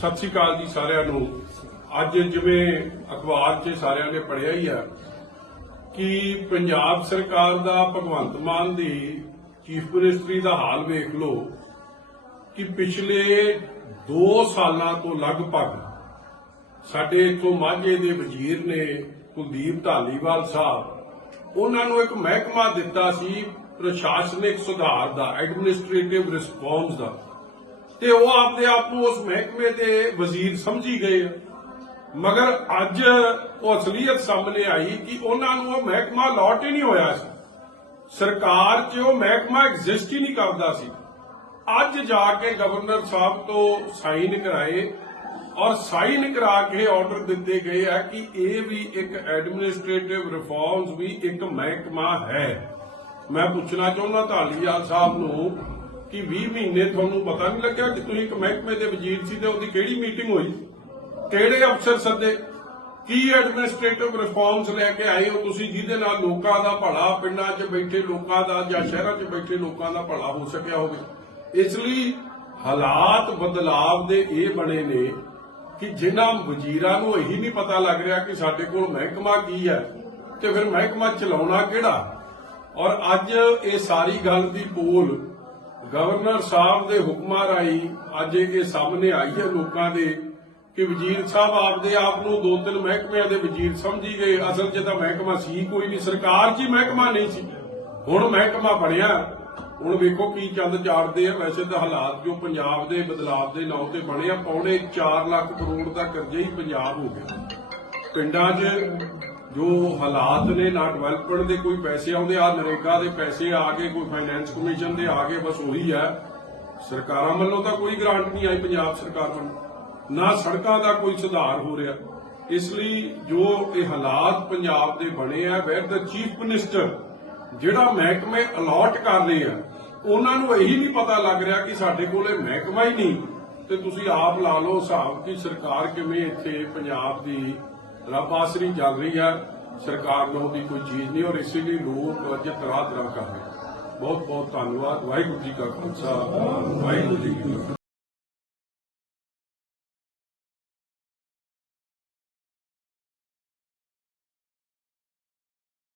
ਸਤਿ ਸ਼੍ਰੀ ਅਕਾਲ ਜੀ ਸਾਰਿਆਂ ਨੂੰ। ਅੱਜ ਜਿਵੇਂ ਅਖਬਾਰ 'ਚ ਸਾਰਿਆਂ ਨੇ ਪੜਿਆ ਹੀ ਆ ਕਿ ਪੰਜਾਬ ਸਰਕਾਰ ਦਾ ਭਗਵੰਤ ਮਾਨ ਦੀ ਚੀਫ ਮਿਨਿਸਟਰੀ ਦਾ ਹਾਲ ਵੇਖ ਲਓ ਕਿ ਪਿਛਲੇ 2 ਸਾਲਾਂ ਤੋਂ ਲਗਭਗ ਸਾਡੇ ਇਥੋਂ ਮਾਝੇ ਦੇ ਵਜ਼ੀਰ ਨੇ ਕੁਲਦੀਪ ਢਾਲੀਵਾਲ ਸਾਹਿਬ, ਉਹਨਾਂ ਨੂੰ ਇੱਕ ਮਹਿਕਮਾ ਦਿੱਤਾ ਸੀ ਪ੍ਰਸ਼ਾਸਨਿਕ ਸੁਧਾਰ ਦਾ ਐਡਮਿਨਿਸਟ੍ਰੇਟਿਵ ਰਿਸਪੌਂਸ ਦਾ। ਤੇ ਉਹ ਆਪਦੇ ਆਪ ਨੂੰ ਉਸ ਮਹਿਕਮੇ ਦੇ ਵਜ਼ੀਰ ਸਮਝੀ ਗਏ। ਆ। ਮਗਰ ਅੱਜ ਉਹ ਅਸਲੀਅਤ ਸਾਹਮਣੇ ਆਈ ਕਿ ਉਹਨਾਂ ਨੂੰ ਉਹ ਮਹਿਕਮਾ ਲੋਟ ਹੀ ਨਹੀਂ ਹੋਇਆ ਸੀ। ਸਰਕਾਰ 'ਚ ਉਹ ਮਹਿਕਮਾ ਐਗਜ਼ਿਸਟ ਹੀ ਨਹੀਂ ਕਰਦਾ ਸੀ। ਅੱਜ ਜਾ ਕੇ ਗਵਰਨਰ ਸਾਹਿਬ ਤੋਂ ਸਾਈਨ ਕਰਾਏ ਔਰ ਸਾਈਨ ਕਰਾ ਕੇ ਆਰਡਰ ਦਿੱਤੇ ਗਏ ਆ ਕਿ ਇਹ ਵੀ ਇੱਕ ਐਡਮਿਨਿਸਟ੍ਰੇਟਿਵ ਰਿਫਾਰਮਸ ਵੀ ਇੱਕ ਮਹਿਕਮਾ ਹੈ। ਮੈਂ ਪੁੱਛਣਾ ਚਾਹੁੰਦਾ ਧਾਲੀਵਾਲ ਸਾਹਿਬ ਨੂੰ ਕਿ 20 ਮਹੀਨੇ ਤੁਹਾਨੂੰ ਪਤਾ ਨਹੀਂ ਲੱਗਿਆ ਕਿ ਤੁਸੀਂ ਇੱਕ ਮਹਿਕਮੇ ਦੇ ਵਜ਼ੀਰ ਸੀ ਤੇ ਉਹਦੀ ਕਿਹੜੀ ਮੀਟਿੰਗ ਹੋਈ? ਕਿਹੜੇ ਅਫਸਰ ਸੱਦੇ? ਕੀ ਐਡਮਿਨਿਸਟ੍ਰੇਟਿਵ ਰਿਫਾਰਮਸ ਲੈ ਕੇ ਆਏ ਹੋ ਤੁਸੀਂ ਜਿਹਦੇ ਨਾਲ ਲੋਕਾਂ ਦਾ ਭਲਾ ਪਿੰਡਾਂ 'ਚ ਬੈਠੇ ਲੋਕਾਂ ਦਾ ਜਾਂ ਸ਼ਹਿਰਾਂ 'ਚ ਬੈਠੇ ਲੋਕਾਂ ਦਾ ਭਲਾ ਹੋ ਸਕਿਆ ਹੋਵੇ? ਇਸ ਲਈ ਹਾਲਾਤ ਬਦਲਾਵ ਦੇ ਇਹ ਬਣੇ ਨੇ ਕਿ ਜਿਨ੍ਹਾਂ ਵਜ਼ੀਰਾਂ ਨੂੰ ਇਹੀ ਨਹੀਂ ਪਤਾ ਲੱਗ ਰਿਹਾ ਕਿ ਸਾਡੇ ਕੋਲ ਮਹਿਕਮਾ ਕੀ ਹੈ ਤੇ ਫਿਰ ਮਹਿਕਮਾ ਚਲਾਉਣਾ ਕਿਹੜਾ? ਔਰ ਅੱਜ ਇਹ ਸਾਰੀ ਗੱਲ ਦੀ ਪੋਲ ਗਵਰਨਰ ਸਾਹਿਬ ਦੇ ਹੁਕਮਾਂ ਰਾਹੀਂ ਅੱਜ ਇਹ ਸਾਹਮਣੇ ਆਈ ਹੈ ਲੋਕਾਂ ਦੇ ਕਿ ਵਜ਼ੀਰ ਸਾਹਿਬ ਆਪਦੇ ਆਪ ਨੂੰ ਦੋ ਤਿੰਨ ਮਹਿਕਮਿਆਂ ਦੇ ਵਜ਼ੀਰ ਸਮਝੀ ਗਏ। ਅਸਲ 'ਚ ਤਾਂ ਮਹਿਕਮਾ ਸੀ, ਕੋਈ ਨਹੀਂ ਸਰਕਾਰ 'ਚ ਹੀ ਮਹਿਕਮਾ ਨਹੀਂ ਸੀ। ਹੁਣ ਮਹਿਕਮਾ ਬਣਿਆ। ਹੁਣ ਵੇਖੋ ਕੀ ਚੰਦ ਚਾੜਦੇ ਆ। ਵੈਸੇ ਤਾਂ ਹਾਲਾਤ ਜੋ ਪੰਜਾਬ ਦੇ ਬਦਲਾਵ ਦੇ ਨਾਂ ਤੇ ਬਣੇ ਆ, ਪੌਣੇ 4 ਲੱਖ ਕਰੋੜ ਦਾ ਕਰਜ਼ਾ ਹੀ ਪੰਜਾਬ ਹੋ ਗਿਆ। ਪਿੰਡਾਂ 'ਚ ਜੋ ਹਾਲਾਤ ਨੇ, ਨਾ ਡਿਵੈਲਪਮੈਂਟ ਦੇ ਕੋਈ ਪੈਸੇ ਆਉਂਦੇ ਆ ਨਰੇਗਾ ਦੇ ਪੈਸੇ ਆ ਗਏ ਕੋਈ ਫਾਈਨੈਂਸ ਕਮਿਸ਼ਨ ਦੇ ਆ ਗਏ ਬਸ ਉਹੀ ਆ ਸਰਕਾਰਾਂ ਵੱਲੋਂ ਤਾਂ ਕੋਈ ਗ੍ਰਾਂਟ ਨਹੀਂ ਆਈ ਪੰਜਾਬ ਸਰਕਾਰ ਵੱਲੋਂ। ਨਾ ਸੜਕਾਂ ਦਾ ਕੋਈ ਸੁਧਾਰ ਹੋ ਰਿਹਾ। ਇਸ ਲਈ ਜੋ ਇਹ ਹਾਲਾਤ ਪੰਜਾਬ ਦੇ ਬਣੇ ਆ ਵੇਰ ਦਾ ਚੀਫ ਮਿਨਿਸਟਰ ਜਿਹੜਾ ਮਹਿਕਮੇ ਅਲਾਟ ਕਰ ਰਹੇ ਆ, ਉਹਨਾਂ ਨੂੰ ਇਹੀ ਨਹੀਂ ਪਤਾ ਲੱਗ ਰਿਹਾ ਕਿ ਸਾਡੇ ਕੋਲ ਇਹ ਮਹਿਕਮਾ ਹੀ ਨਹੀਂ। ਤੇ ਤੁਸੀਂ ਆਪ ਲਾ ਲਓ ਹਿਸਾਬ ਕਿ ਸਰਕਾਰ ਕਿਵੇਂ ਇੱਥੇ ਪੰਜਾਬ ਦੀ ਰੱਬ ਆਸਰੀ ਚੱਲ ਰਹੀ ਹੈ, ਸਰਕਾਰ ਨੂੰ ਵੀ ਕੋਈ ਚੀਜ਼ ਨਹੀਂ ਔਰ ਇਸੇ ਲਈ ਲੋਕ ਅੱਜ ਤਰਾ ਤਰਾ ਕਰ ਰਹੇ ਬਹੁਤ ਬਹੁਤ ਧੰਨਵਾਦ, ਵਾਹਿਗੁਰੂ ਜੀ ਕਾ ਖਾਲਸਾ, ਵਾਹਿਗੁਰੂ ਜੀ ਕੀ ਫਤਿਹ।